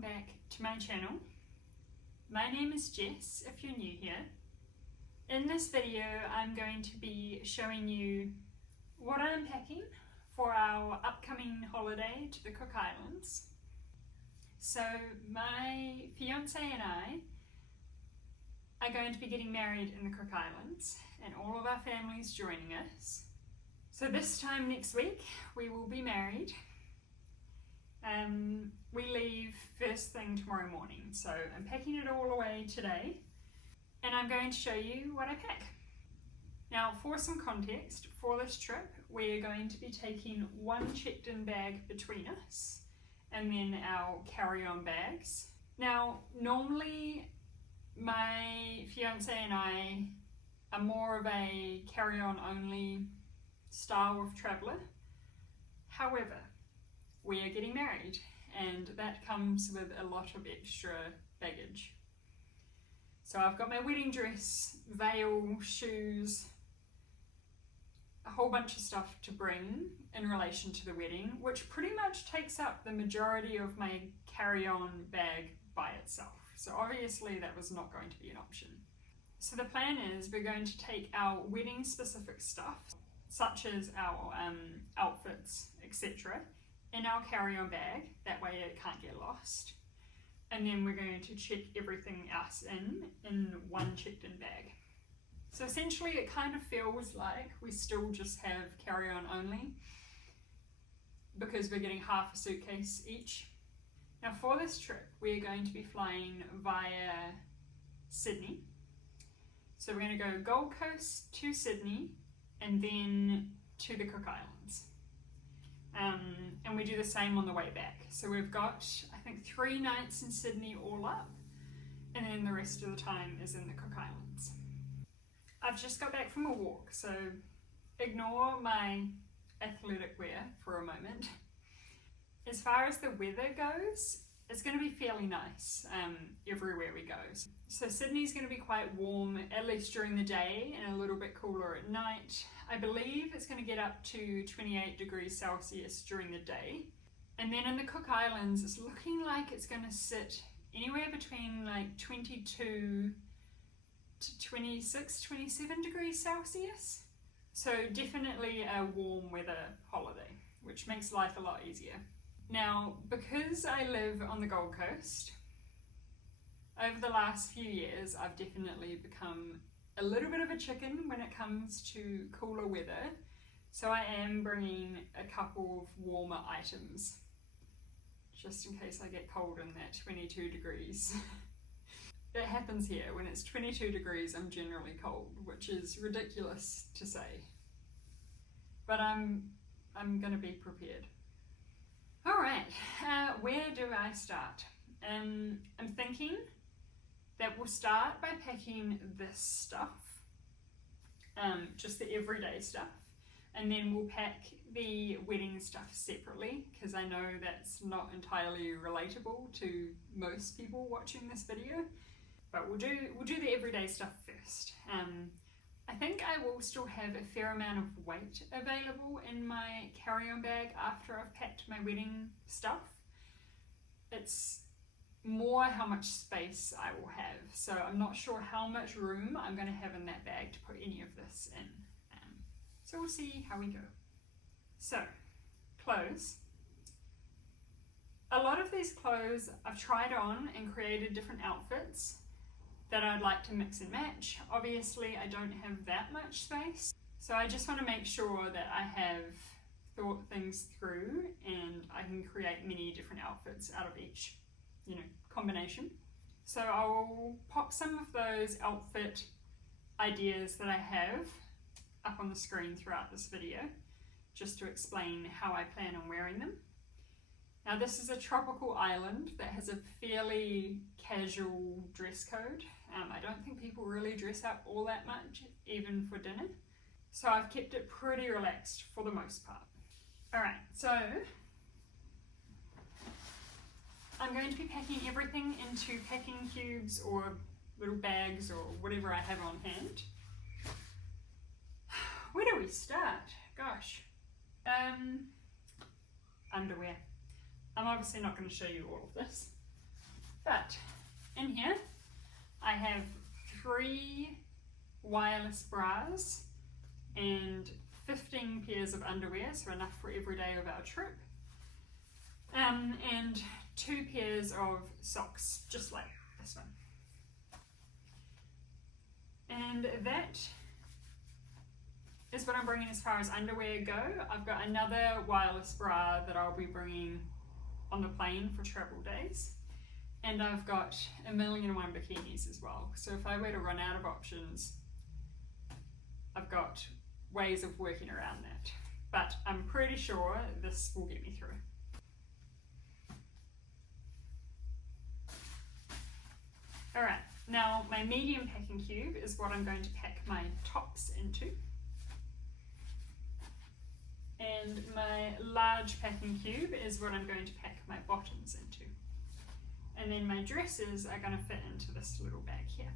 welcome back to my channel. My name is Jess if you're new here. In this video I'm going to be showing you what I'm packing for our upcoming holiday to the Cook Islands. So my fiance and I are going to be getting married in the Cook Islands and all of our families joining us. So this time next week we will be married. We leave first thing tomorrow morning, so I'm packing it all away today and I'm going to show you what I pack. Now for some context, for this trip we're going to be taking one checked in bag between us and then our carry-on bags. Now normally my fiance and I are more of a carry-on only style of traveller. However, we are getting married and that comes with a lot of extra baggage. So I've got my wedding dress, veil, shoes, a whole bunch of stuff to bring in relation to the wedding, which pretty much takes up the majority of my carry-on bag by itself. So obviously that was not going to be an option. So the plan is we're going to take our wedding specific stuff, such as our outfits, etc., in our carry-on bag, that way it can't get lost. And then we're going to check everything else in one checked in bag. So essentially it kind of feels like we still just have carry-on only because we're getting half a suitcase each. Now for this trip we're going to be flying via Sydney. So we're going to go Gold Coast to Sydney and then to the Cook Islands. And we do the same on the way back. So we've got, I think, 3 nights in Sydney all up, and then the rest of the time is in the Cook Islands. I've just got back from a walk, so ignore my athletic wear for a moment. As far as the weather goes, it's going to be fairly nice everywhere we go. So Sydney's going to be quite warm, at least during the day, and a little bit cooler at night. I believe it's going to get up to 28 degrees Celsius during the day. And then in the Cook Islands, it's looking like it's going to sit anywhere between like 22 to 26, 27 degrees Celsius. So definitely a warm weather holiday, which makes life a lot easier. Now, because I live on the Gold Coast, over the last few years, I've definitely become a little bit of a chicken when it comes to cooler weather. So I am bringing a couple of warmer items, just in case I get cold in that 22 degrees. It happens here. When it's 22 degrees, I'm generally cold, which is ridiculous to say. But I'm going to be prepared. Alright, where do I start? I'm thinking that we'll start by packing this stuff, just the everyday stuff, and then we'll pack the wedding stuff separately, because I know that's not entirely relatable to most people watching this video, but we'll do the everyday stuff first. I think I will still have a fair amount of weight available in my carry-on bag after I've packed my wedding stuff. It's more how much space I will have, so I'm not sure how much room I'm going to have in that bag to put any of this in. So we'll see how we go. So, clothes. A lot of these clothes I've tried on and created different outfits that I'd like to mix and match. Obviously I don't have that much space, so I just want to make sure that I have thought things through and I can create many different outfits out of each, combination. So I'll pop some of those outfit ideas that I have up on the screen throughout this video, just to explain how I plan on wearing them. Now this is a tropical island that has a fairly casual dress code. I don't think people really dress up all that much, even for dinner. So I've kept it pretty relaxed for the most part. Alright, so I'm going to be packing everything into packing cubes or little bags or whatever I have on hand. Where do we start? Gosh. Underwear. I'm obviously not going to show you all of this. But in here I have 3 wireless bras and 15 pairs of underwear, so enough for every day of our trip, and 2 pairs of socks, just like this one. And that is what I'm bringing as far as underwear go. I've got another wireless bra that I'll be bringing on the plane for travel days. And I've got 1,000,001 bikinis as well. So if I were to run out of options, I've got ways of working around that. But I'm pretty sure this will get me through. Alright, now my medium packing cube is what I'm going to pack my tops into. And my large packing cube is what I'm going to pack my bottoms into. And then my dresses are going to fit into this little bag here.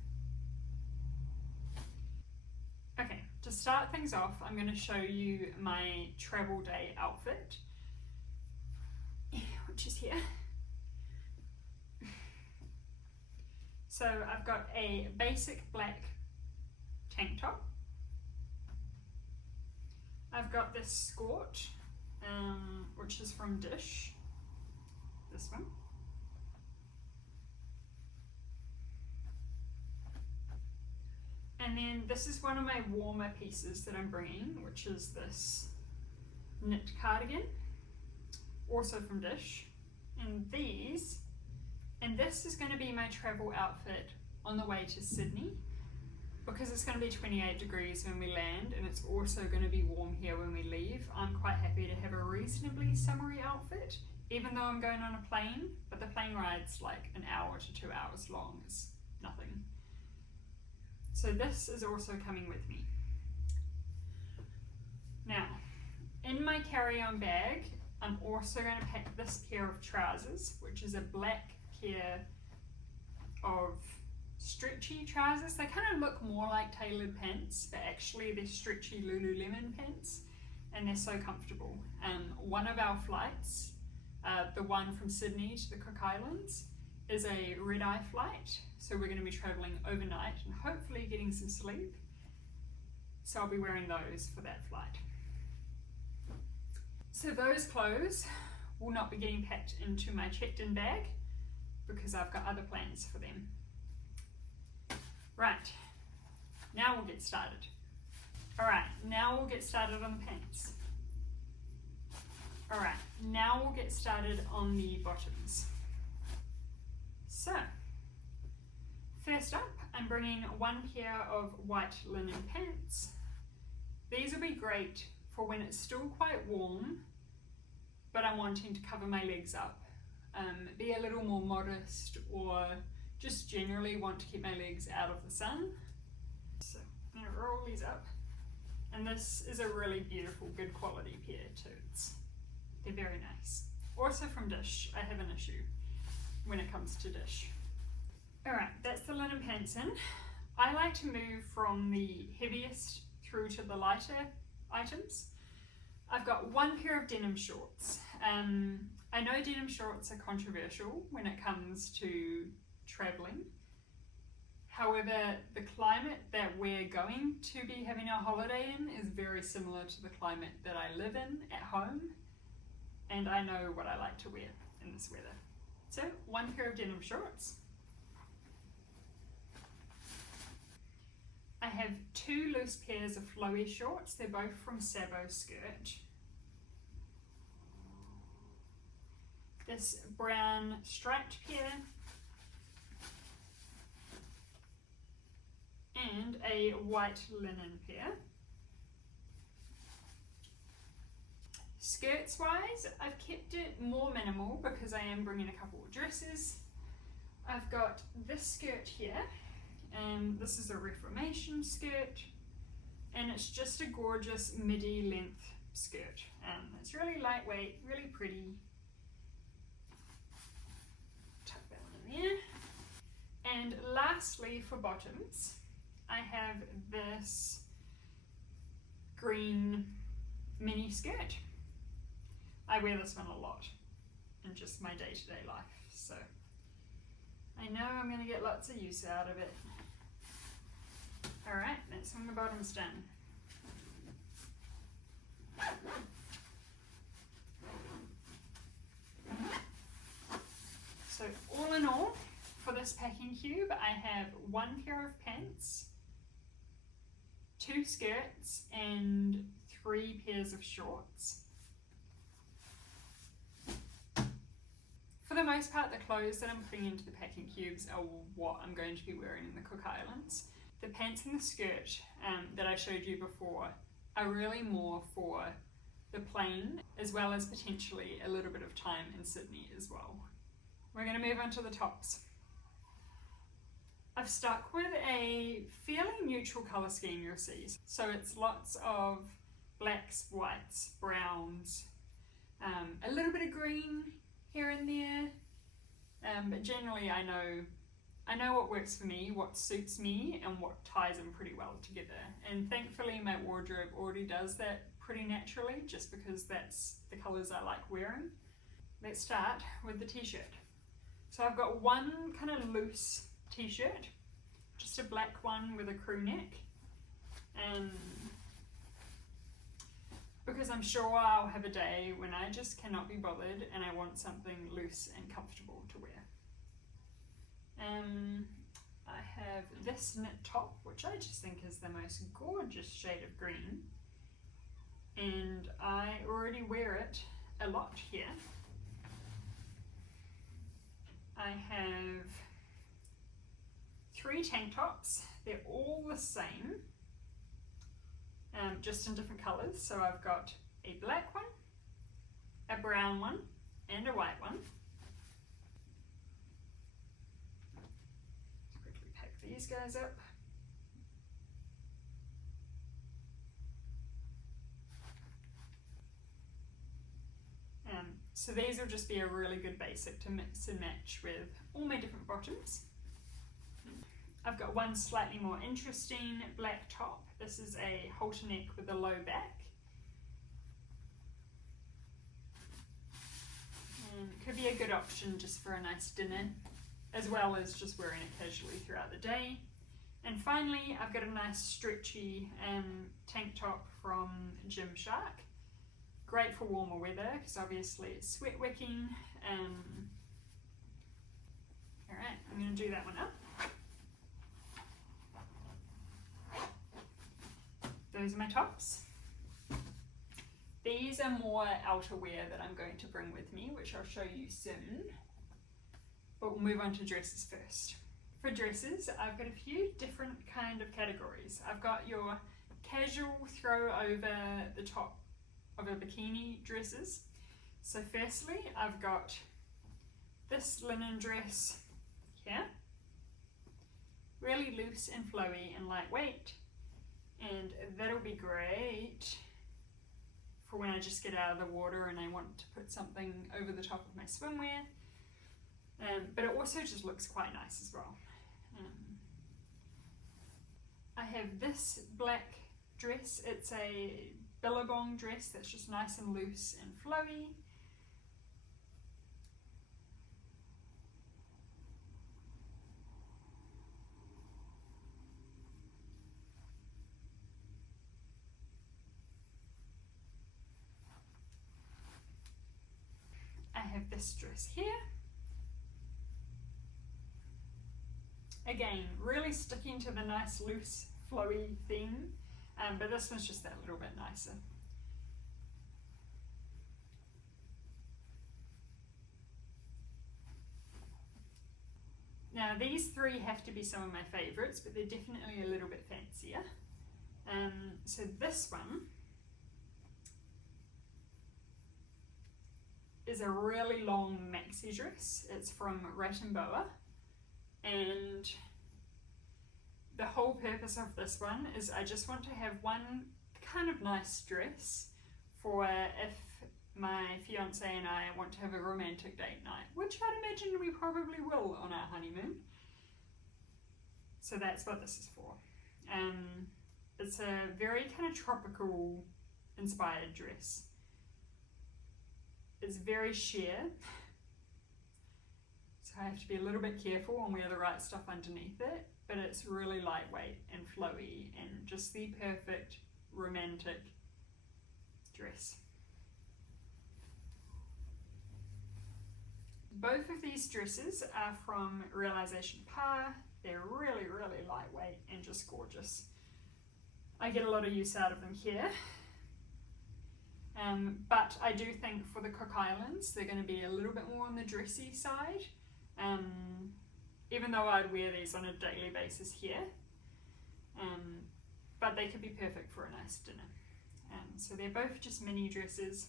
Okay, to start things off, I'm going to show you my travel day outfit, which is here. So I've got a basic black tank top. I've got this skirt, which is from Dish, this one. And then this is one of my warmer pieces that I'm bringing, which is this knit cardigan, also from Dish. And this is going to be my travel outfit on the way to Sydney, because it's going to be 28 degrees when we land and it's also going to be warm here when we leave. I'm quite happy to have a reasonably summery outfit, even though I'm going on a plane, but the plane ride's like an hour to 2 hours long. It's nothing. So this is also coming with me. Now, in my carry-on bag, I'm also going to pack this pair of trousers, which is a black pair of stretchy trousers. They kind of look more like tailored pants, but actually they're stretchy Lululemon pants, and they're so comfortable. One of our flights, the one from Sydney to the Cook Islands, is a red-eye flight, so we're going to be traveling overnight and hopefully getting some sleep. So I'll be wearing those for that flight. So those clothes will not be getting packed into my checked-in bag because I've got other plans for them. Right, now we'll get started. Alright, now we'll get started on the pants. Alright, now we'll get started on the bottoms. So, first up, I'm bringing 1 pair of white linen pants. These will be great for when it's still quite warm, but I'm wanting to cover my legs up. Be a little more modest, or just generally want to keep my legs out of the sun. So I'm going to roll these up. And this is a really beautiful, good quality pair too. They're very nice. Also from Dish. I have an issue when it comes to Dish. Alright, that's the linen pants in. I like to move from the heaviest through to the lighter items. I've got 1 pair of denim shorts. I know denim shorts are controversial when it comes to traveling. However, the climate that we're going to be having our holiday in is very similar to the climate that I live in at home, and I know what I like to wear in this weather. So 1 pair of denim shorts. I have 2 loose pairs of flowy shorts. They're both from Sabo Skirt. This brown striped pair, and a white linen pair. Skirts wise, I've kept it more minimal because I am bringing a couple of dresses. I've got this skirt here, and this is a Reformation skirt, and it's just a gorgeous midi length skirt. It's really lightweight, really pretty. Tuck that one in there. And lastly, for bottoms, I have this green mini skirt. I wear this one a lot in just my day-to-day life, so I know I'm going to get lots of use out of it. Alright, that's when the bottom's done. So all in all, for this packing cube, I have 1 pair of pants, 2 skirts, and 3 pairs of shorts. For the most part, the clothes that I'm putting into the packing cubes are what I'm going to be wearing in the Cook Islands. The pants and the skirt that I showed you before are really more for the plane, as well as potentially a little bit of time in Sydney as well. We're going to move on to the tops. I've stuck with a fairly neutral colour scheme, you'll see. So it's lots of blacks, whites, browns, a little bit of green here and there, but generally I know what works for me, what suits me, and what ties them pretty well together. And thankfully my wardrobe already does that pretty naturally, just because that's the colours I like wearing. Let's start with the t-shirt. So I've got one kind of loose t-shirt, just a black one with a crew neck, and because I'm sure I'll have a day when I just cannot be bothered and I want something loose and comfortable to wear. I have this knit top, which I just think is the most gorgeous shade of green, and I already wear it a lot here. I have 3 tank tops. They're all the same, just in different colours. So I've got a black one, a brown one, and a white one. Let's quickly pack these guys up. So these will just be a really good basic to mix and match with all my different bottoms. I've got one slightly more interesting black top. This is a halter neck with a low back. And it could be a good option just for a nice dinner, as well as just wearing it casually throughout the day. And finally, I've got a nice stretchy tank top from Gymshark. Great for warmer weather, because obviously it's sweat wicking. Alright, I'm going to do that one up. Those are my tops. These are more outerwear that I'm going to bring with me, which I'll show you soon. But we'll move on to dresses first. For dresses, I've got a few different kind of categories. I've got your casual throw over the top of a bikini dresses. So firstly, I've got this linen dress here, really loose and flowy and lightweight, and that'll be great for when I just get out of the water and I want to put something over the top of my swimwear, but it also just looks quite nice as well. I have this black dress. It's a billabong dress that's just nice and loose and flowy. I have this dress here. Again, really sticking to the nice loose flowy theme, but this one's just that little bit nicer. Now these 3 have to be some of my favourites, but they're definitely a little bit fancier. So this one is a really long maxi dress. It's from Rarotonga, and the whole purpose of this one is I just want to have one kind of nice dress for if my fiance and I want to have a romantic date night, which I'd imagine we probably will on our honeymoon. So that's what this is for. It's a very kind of tropical inspired dress. It's very sheer, so So I have to be a little bit careful and wear the right stuff underneath it, but it's really lightweight and flowy and just the perfect romantic dress. Both of these dresses are from Realization Pa. They're really, really lightweight and just gorgeous. I get a lot of use out of them here. But I do think for the Cook Islands, they're going to be a little bit more on the dressy side. Even though I'd wear these on a daily basis here. But they could be perfect for a nice dinner. So they're both just mini dresses.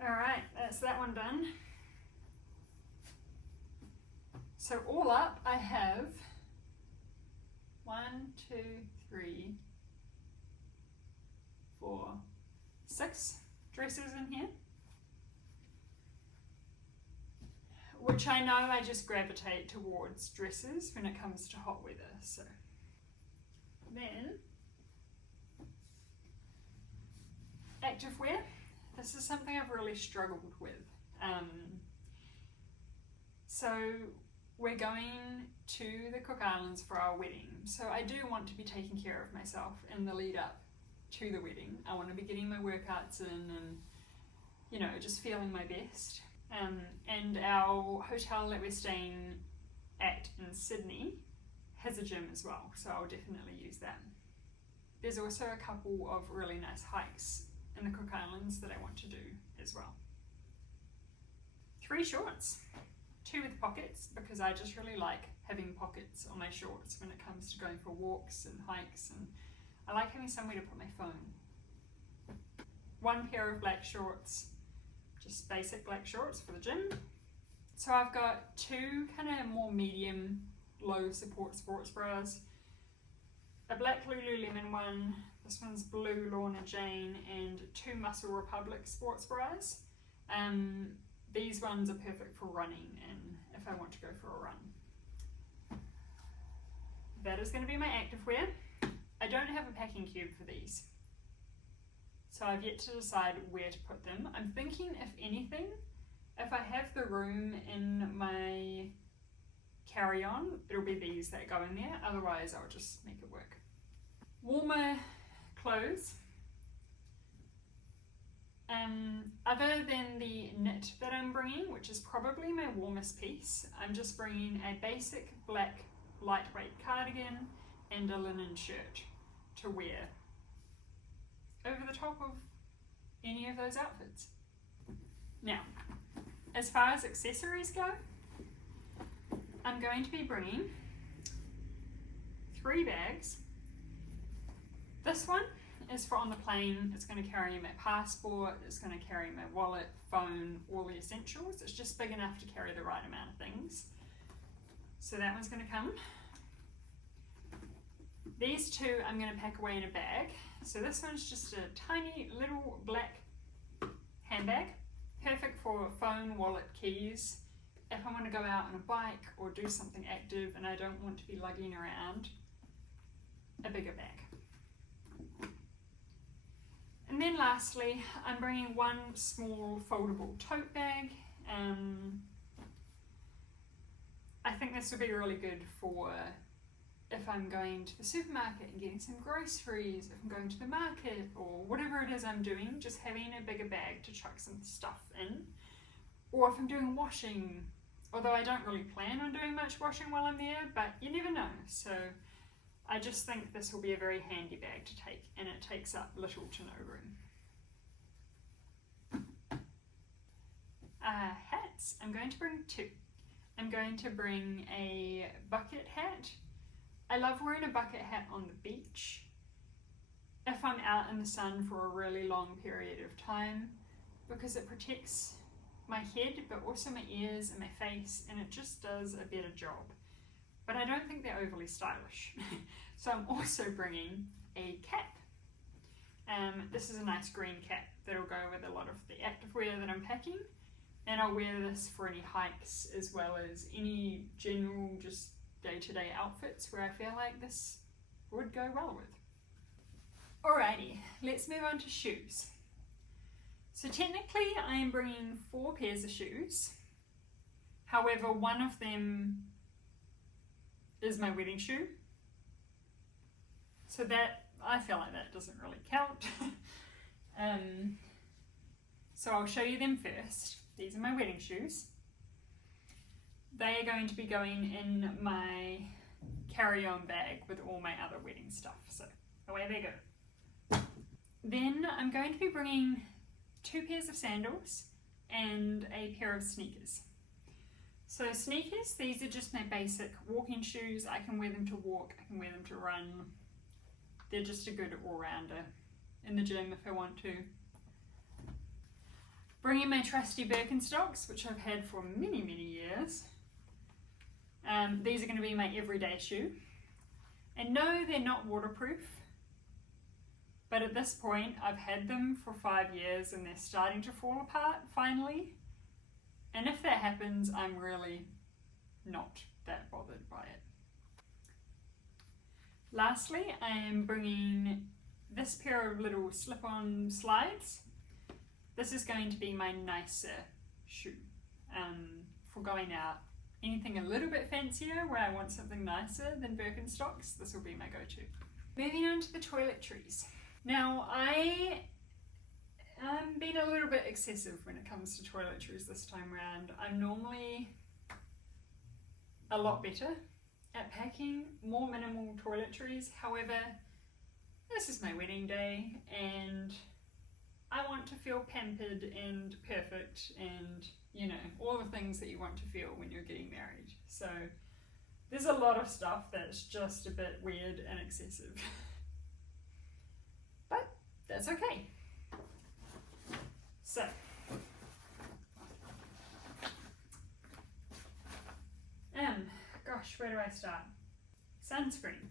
Alright, that's that one done. So all up, I have 1, 2, 3, 4, 6 dresses in here. Which I know I just gravitate towards dresses when it comes to hot weather. So then, activewear. This is something I've really struggled with. So we're going to the Cook Islands for our wedding. So I do want to be taking care of myself in the lead up to the wedding. I want to be getting my workouts in and, you know, just feeling my best. And our hotel that we're staying at in Sydney has a gym as well, so I'll definitely use that. There's also a couple of really nice hikes in the Cook Islands that I want to do as well. 3 shorts, 2 with pockets, because I just really like having pockets on my shorts when it comes to going for walks and hikes, and I like having somewhere to put my phone. 1 pair of black shorts, just basic black shorts for the gym. So I've got 2 kind of more medium low support sports bras, a black Lululemon one, this one's blue Lorna Jane, and 2 Muscle Republic sports bras. These ones are perfect for running and if I want to go for a run. That is going to be my activewear. I don't have a packing cube for these, so I've yet to decide where to put them. I'm thinking, if anything, if I have the room in my carry-on, it'll be these that go in there, otherwise I'll just make it work. Warmer clothes. Other than the knit that I'm bringing, which is probably my warmest piece, I'm just bringing a basic black lightweight cardigan and a linen shirt to wear over the top of any of those outfits. Now, as far as accessories go, I'm going to be bringing 3 bags. This one is for on the plane. It's going to carry my passport, it's going to carry my wallet, phone, all the essentials. It's just big enough to carry the right amount of things. So that one's going to come. These 2 I'm going to pack away in a bag. So this one's just a tiny little black handbag, perfect for phone, wallet, keys. If I want to go out on a bike or do something active and I don't want to be lugging around a bigger bag. And then lastly, I'm bringing 1 small foldable tote bag. I think this would be really good for if I'm going to the supermarket and getting some groceries, if I'm going to the market or whatever it is I'm doing, just having a bigger bag to chuck some stuff in. Or if I'm doing washing, although I don't really plan on doing much washing while I'm there, but you never know. So I just think this will be a very handy bag to take, and it takes up little to no room. Hats, I'm going to bring 2. I'm going to bring a bucket hat. I love wearing a bucket hat on the beach if I'm out in the sun for a really long period of time, because it protects my head but also my ears and my face, and it just does a better job. But I don't think they're overly stylish. So I'm also bringing a cap. This is a nice green cap that'll go with a lot of the activewear that I'm packing, and I'll wear this for any hikes as well as any general just day-to-day outfits where I feel like this would go well with. Alrighty, let's move on to shoes. So technically I am bringing 4 pairs of shoes. However, one of them is my wedding shoe. So that, I feel like that doesn't really count. So I'll show you them first. These are my wedding shoes. They are going to be going in my carry-on bag with all my other wedding stuff. So away they go. Then I'm going to be bringing 2 pairs of sandals and a pair of sneakers. So sneakers, these are just my basic walking shoes. I can wear them to walk, I can wear them to run. They're just a good all-rounder in the gym if I want to. Bringing my trusty Birkenstocks, which I've had for many, many years. These are going to be my everyday shoe. And no, they're not waterproof. But at this point, I've had them for 5 years and they're starting to fall apart finally. And if that happens, I'm really not that bothered by it. Lastly, I am bringing this pair of little slip-on slides. This is going to be my nicer shoe for going out. Anything a little bit fancier where I want something nicer than Birkenstocks, this will be my go-to. Moving on to the toiletries. Now I'm being a little bit excessive when it comes to toiletries this time around. I'm normally a lot better at packing more minimal toiletries. However, this is my wedding day and I want to feel pampered and perfect and, you know, all the things that you want to feel when you're getting married. So there's a lot of stuff that's just a bit weird and excessive. But that's okay. So, gosh, where do I start? Sunscreen.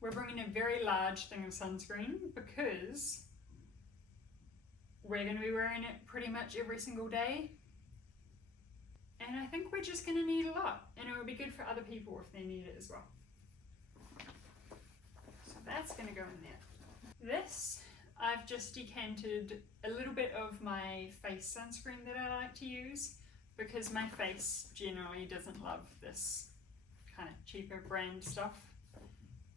We're bringing a very large thing of sunscreen because we're going to be wearing it pretty much every single day. And I think we're just going to need a lot. And it will be good for other people if they need it as well. So that's going to go in there. This, I've just decanted a little bit of my face sunscreen that I like to use because my face generally doesn't love this kind of cheaper brand stuff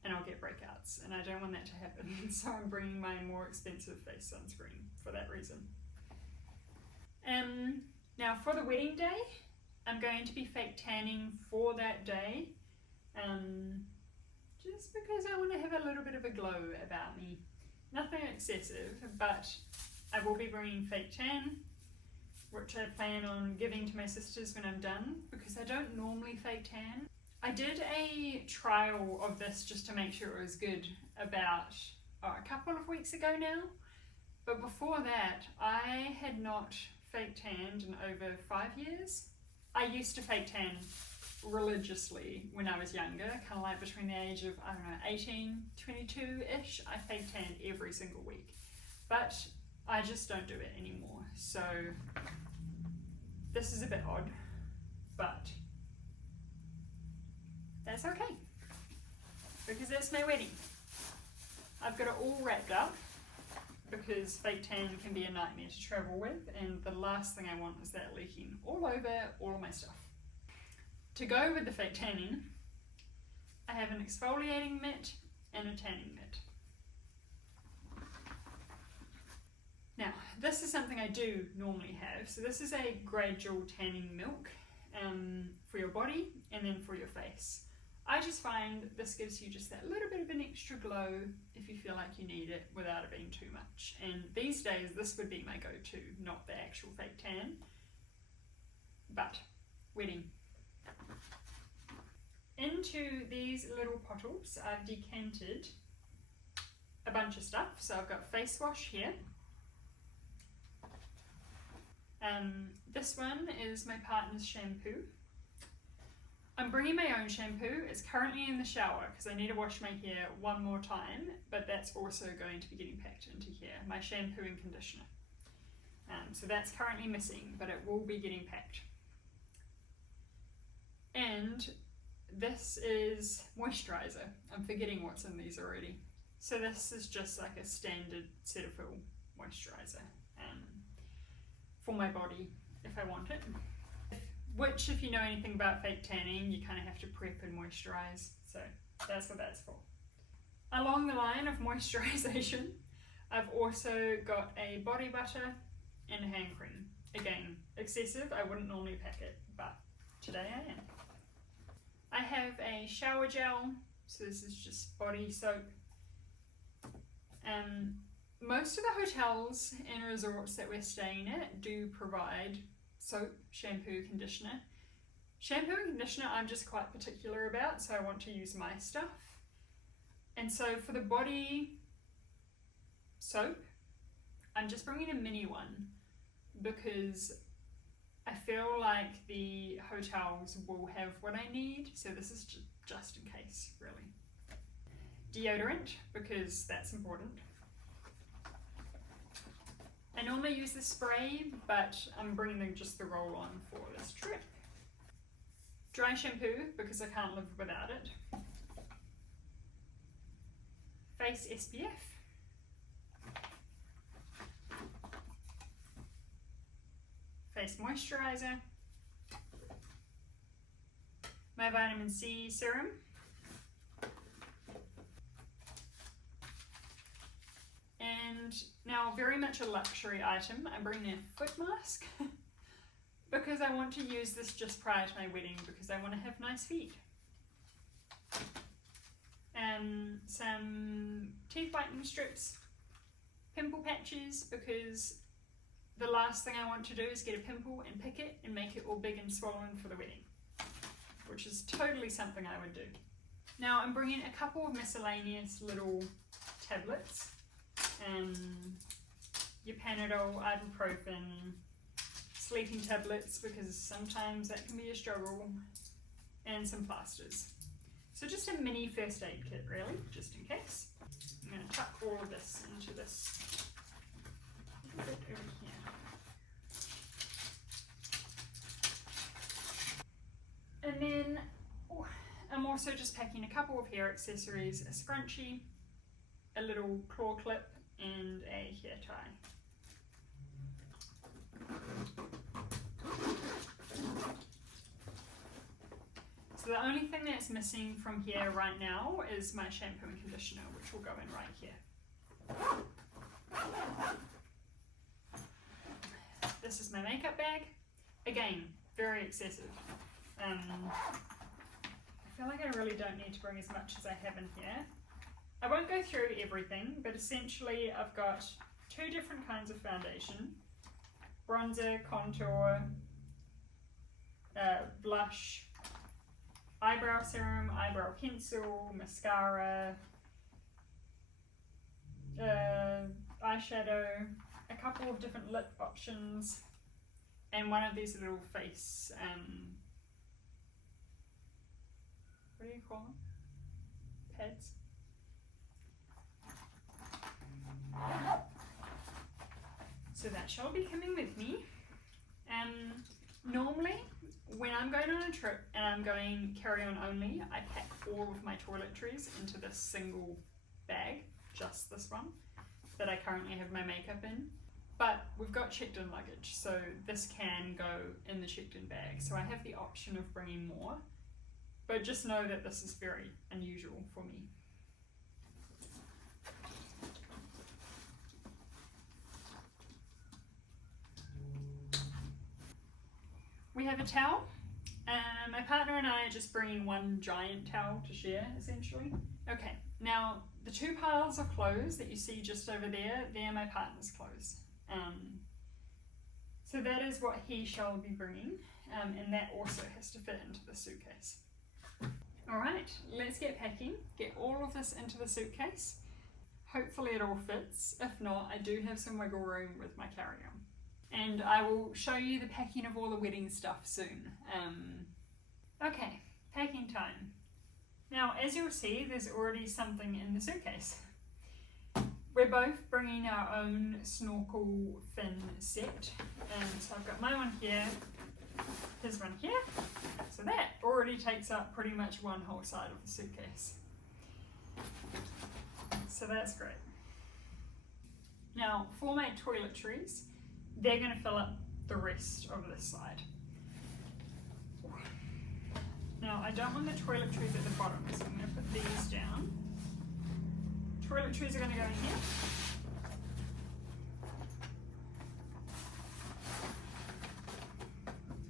and I'll get breakouts and I don't want that to happen. So I'm bringing my more expensive face sunscreen for that reason. Now for the wedding day, I'm going to be fake tanning for that day just because I want to have a little bit of a glow about me. Nothing excessive, but I will be bringing fake tan, which I plan on giving to my sisters when I'm done because I don't normally fake tan. I did a trial of this just to make sure it was good about a couple of weeks ago now, but before that I had not fake tanned in over 5 years. I used to fake tan religiously when I was younger, kind of like between the age of, I don't know, 18, 22-ish. I fake tanned every single week, but I just don't do it anymore. So this is a bit odd, but that's okay because it's my wedding. I've got it all wrapped up because fake tan can be a nightmare to travel with, and the last thing I want is that leaking all over all of my stuff. To go with the fake tanning, I have an exfoliating mitt and a tanning mitt. Now, this is something I do normally have. So this is a gradual tanning milk for your body and then for your face. I just find this gives you just that little bit of an extra glow if you feel like you need it without it being too much. And these days, this would be my go-to, not the actual fake tan, but wedding. Into these little bottles, I've decanted a bunch of stuff. So I've got face wash here. This one is my partner's shampoo. I'm bringing my own shampoo. It's currently in the shower because I need to wash my hair one more time, but that's also going to be getting packed into here, my shampoo and conditioner. So that's currently missing, but it will be getting packed. And this is moisturizer. I'm forgetting what's in these already. So this is just like a standard Cetaphil moisturiser for my body if I want it. Which, if you know anything about fake tanning, you kind of have to prep and moisturise. So that's what that's for. Along the line of moisturisation, I've also got a body butter and a hand cream. Again, excessive, I wouldn't normally pack it, but today I am. I have a shower gel, so this is just body soap. Most of the hotels and resorts that we're staying at do provide soap, shampoo, conditioner. Shampoo and conditioner I'm just quite particular about, so I want to use my stuff. And so for the body soap, I'm just bringing a mini one because I feel like the hotels will have what I need, so this is just in case, really. Deodorant, because that's important. I normally use the spray, but I'm bringing just the roll-on for this trip. Dry shampoo, because I can't live without it. Face SPF. Face moisturizer. My vitamin C serum. And now, very much a luxury item, I'm bringing a foot mask because I want to use this just prior to my wedding because I want to have nice feet. Some teeth whitening strips, pimple patches, because the last thing I want to do is get a pimple and pick it and make it all big and swollen for the wedding, which is totally something I would do. Now I'm bringing a couple of miscellaneous little tablets. Your Panadol, ibuprofen, sleeping tablets, because sometimes that can be a struggle, and some plasters. So just a mini first aid kit, really, just in case. I'm going to tuck all of this into this bit over here. And then I'm also just packing a couple of hair accessories, a scrunchie, a little claw clip, and a hair tie. So the only thing that's missing from here right now is my shampoo and conditioner, which will go in right here. This is my makeup bag. Again, very excessive. I feel like I really don't need to bring as much as I have in here. I won't go through everything, but essentially I've got 2 different kinds of foundation. Bronzer, contour, blush, eyebrow serum, eyebrow pencil, mascara, eyeshadow, a couple of different lip options, and one of these little face, what do you call them? Pads? So that shall be coming with me. Normally, when I'm going on a trip and I'm going carry-on only, I pack all of my toiletries into this single bag, just this one, that I currently have my makeup in. But we've got checked-in luggage, so this can go in the checked-in bag. So I have the option of bringing more, but just know that this is very unusual for me. We have a towel. My partner and I are just bringing one giant towel to share, essentially. Okay, now the 2 piles of clothes that you see just over there, they're my partner's clothes. So that is what he shall be bringing, and that also has to fit into the suitcase. Alright, let's get packing, get all of this into the suitcase. Hopefully it all fits. If not, I do have some wiggle room with my carry-on. And I will show you the packing of all the wedding stuff soon. Okay, packing time. Now, as you'll see, there's already something in the suitcase. We're both bringing our own snorkel fin set. So I've got my one here, his one here. So that already takes up pretty much one whole side of the suitcase. so that's great. Now for my toiletries, they're going to fill up the rest of this side. Now I don't want the toiletries at the bottom, so I'm going to put these down. Toiletries are going to go in here.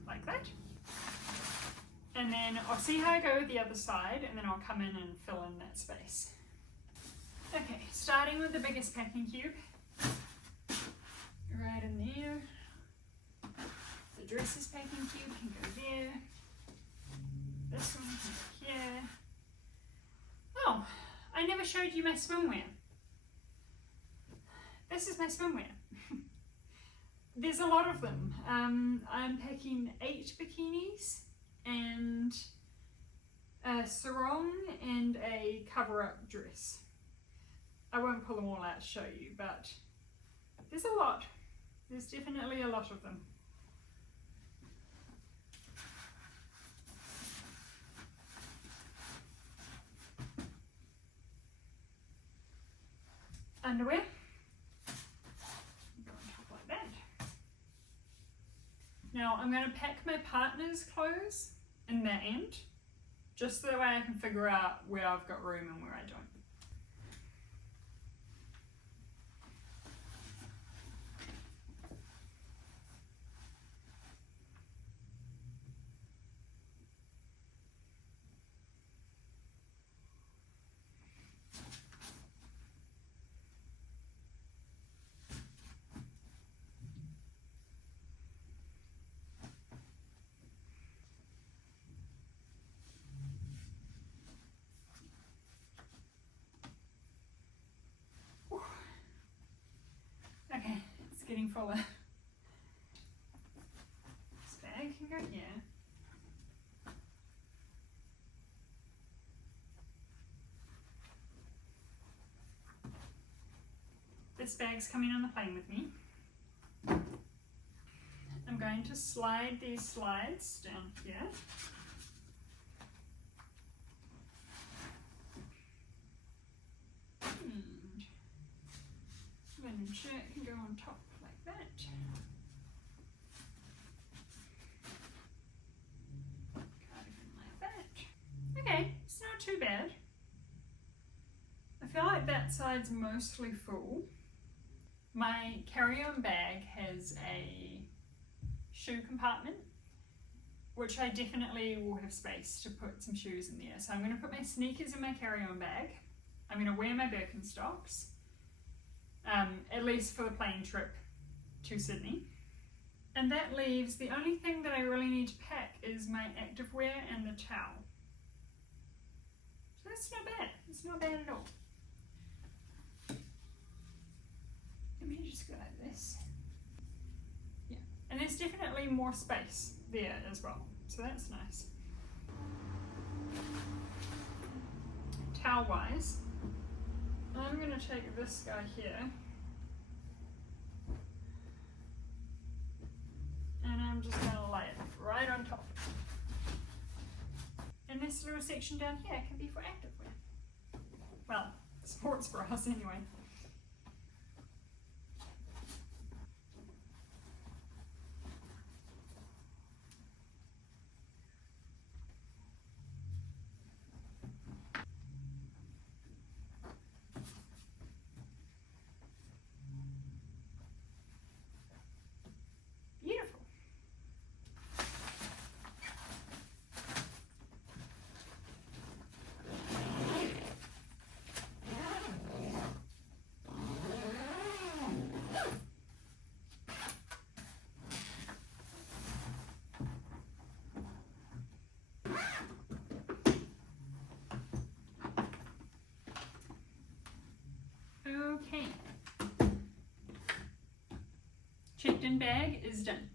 Like that. And then I'll see how I go with the other side, and then I'll come in and fill in that space. Okay, starting with the biggest packing cube. Right in there. The dresses packing cube can go there. This one can go here. Oh, I never showed you my swimwear. This is my swimwear. There's a lot of them. I'm packing 8 bikinis and a sarong and a cover-up dress. I won't pull them all out to show you, but there's a lot. There's definitely a lot of them. Underwear. Go on top like that. Now I'm going to pack my partner's clothes in that end, just so that way I can figure out where I've got room and where I don't. Okay, it's getting fuller. This bag can go here. This bag's coming on the plane with me. I'm going to slide these slides down here. And linen shirt can go on top like that. Cardigan like that. Okay, it's not too bad. I feel like that side's mostly full. My carry-on bag has a shoe compartment, which I definitely will have space to put some shoes in there. So I'm going to put my sneakers in my carry-on bag. I'm going to wear my Birkenstocks, at least for the plane trip to Sydney. And that leaves, the only thing that I really need to pack is my activewear and the towel. So that's not bad. It's not bad at all. Let me just go like this. Yeah, and there's definitely more space there as well, so that's nice. Towel wise, I'm going to take this guy here and I'm just going to lay it right on top. And this little section down here can be for activewear. Well, sports bras anyway. Okay, checked in bag is done.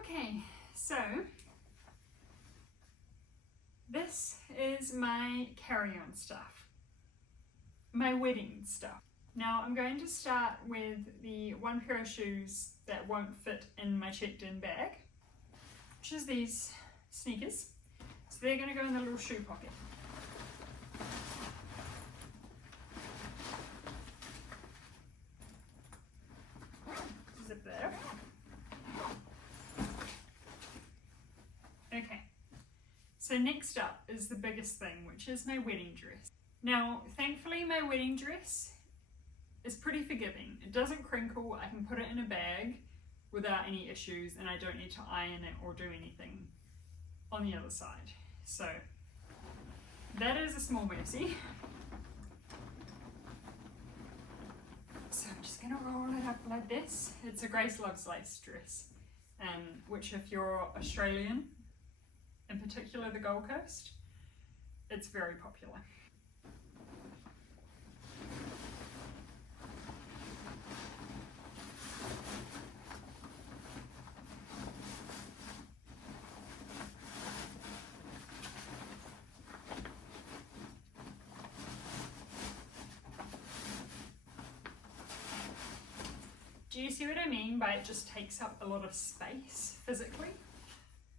Okay, so this is my carry-on stuff, my wedding stuff. Now I'm going to start with the one pair of shoes that won't fit in my checked in bag, which is these sneakers. So they're going to go in the little shoe pocket. Zip that up. Okay, so next up is the biggest thing, which is my wedding dress. Now, thankfully my wedding dress is pretty forgiving. It doesn't crinkle, I can put it in a bag without any issues, and I don't need to iron it or do anything on the other side. So that is a small mercy. So I'm just gonna roll it up like this. It's a Grace Loves Lace dress, which if you're Australian, in particular the Gold Coast, it's very popular. Do you see what I mean by it just takes up a lot of space physically?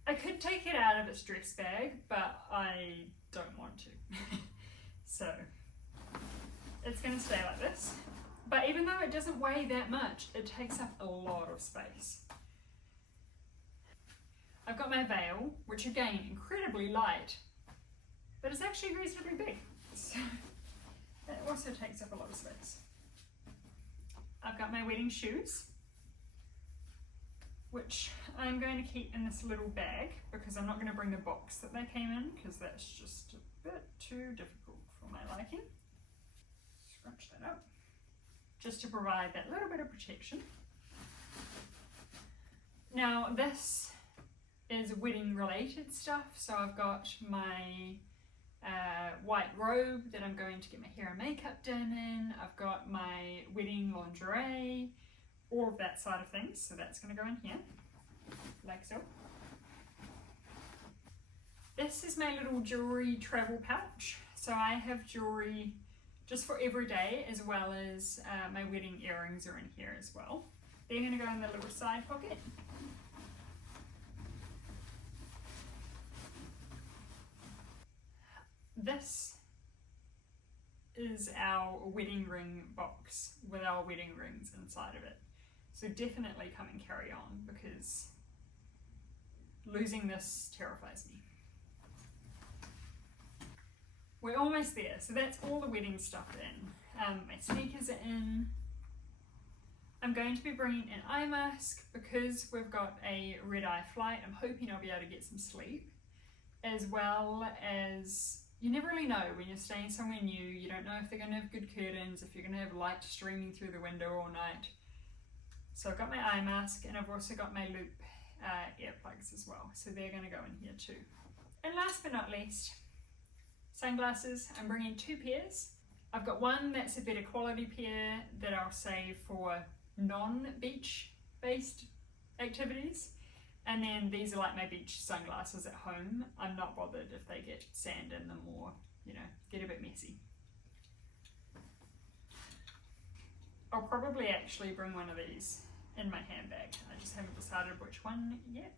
I could take it out of its dress bag, but I don't want to. So it's going to stay like this. But even though it doesn't weigh that much, it takes up a lot of space. I've got my veil, which again, incredibly light, but it's actually reasonably big. So it also takes up a lot of space. I've got my wedding shoes, which I'm going to keep in this little bag because I'm not going to bring the box that they came in because that's just a bit too difficult for my liking. Scrunch that up just to provide that little bit of protection. Now this is wedding related stuff, so I've got my white robe that I'm going to get my hair and makeup done in. I've got my wedding lingerie, all of that side of things, so that's going to go in here, like so. This is my little jewelry travel pouch, so I have jewelry just for every day, as well as my wedding earrings are in here as well. They're going to go in the little side pocket. This is our wedding ring box with our wedding rings inside of it. So definitely come and carry on because losing this terrifies me. We're almost there, so that's all the wedding stuff in. My sneakers are in. I'm going to be bringing an eye mask because we've got a red-eye flight. I'm hoping I'll be able to get some sleep, as well as you never really know when you're staying somewhere new. You don't know if they're going to have good curtains, if you're going to have light streaming through the window all night. So I've got my eye mask, and I've also got my loop earplugs as well. So they're going to go in here too. And last but not least, sunglasses. I'm bringing 2 pairs. I've got one that's a better quality pair that I'll save for non-beach based activities. And then these are like my beach sunglasses at home. I'm not bothered if they get sand in them or, you know, get a bit messy. I'll probably actually bring one of these in my handbag. I just haven't decided which one yet.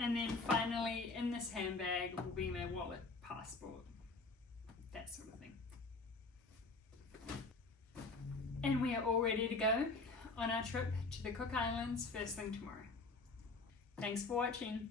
And then finally, in this handbag will be my wallet, passport, that sort of thing. And we are all ready to go on our trip to the Cook Islands first thing tomorrow. Thanks for watching.